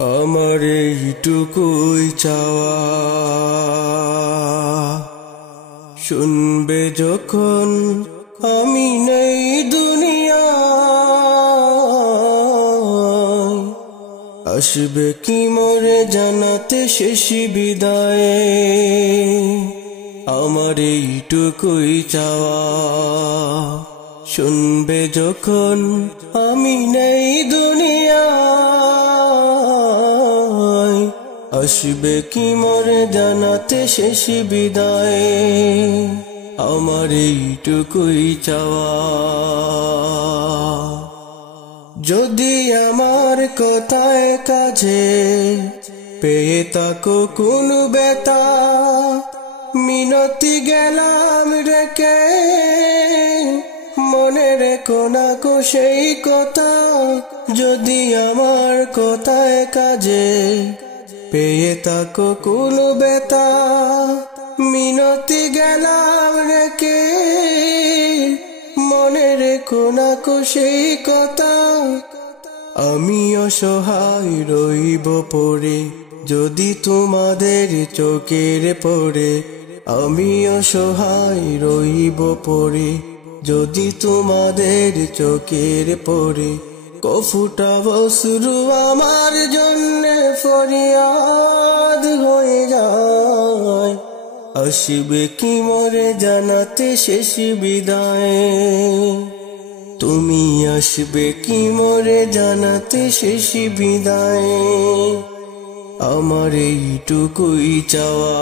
আমার এইটুকুই চাওয়া, শুনবে যখন আমি নেই দুনিয়ায়, আসবে কি মোরে জানাতে শেষ বিদায়। আমার এইটুকুই চাওয়া, শুনবে যখন আমি নেই দুনিয়ায়, আসবে কি মোরে জানাতে শেষ বিদায়। আমার এইটুকুই চাওয়া, যদি আমার কথায় কাজে পেয়ে তাকো কোন বেতা, মিনতি গেলাম রেখে, মনে রেখো না কো সেই কথা। যদি আমার কথায় কাজে পেয়ে তাকো কোন বেতা, মিনতি গেলাম রেখে, মনে রেখো না কো সেই কথা। আমি অসহায় রইব পড়ে যদি তোমাদের চোখের পড়ে, আমি অসহায় রইব পড়ে যদি তোমাদের চোখের পড়ে। কফুটা বসরু আমার জন্যে ফরিয়াদ হয়ে যায়, আসবে কি মোরে জানাতে শেষ বিদায়। তুমি আসবে কি মোরে জানাতে শেষ বিদায়। আমার এইটুকুই চাওয়া।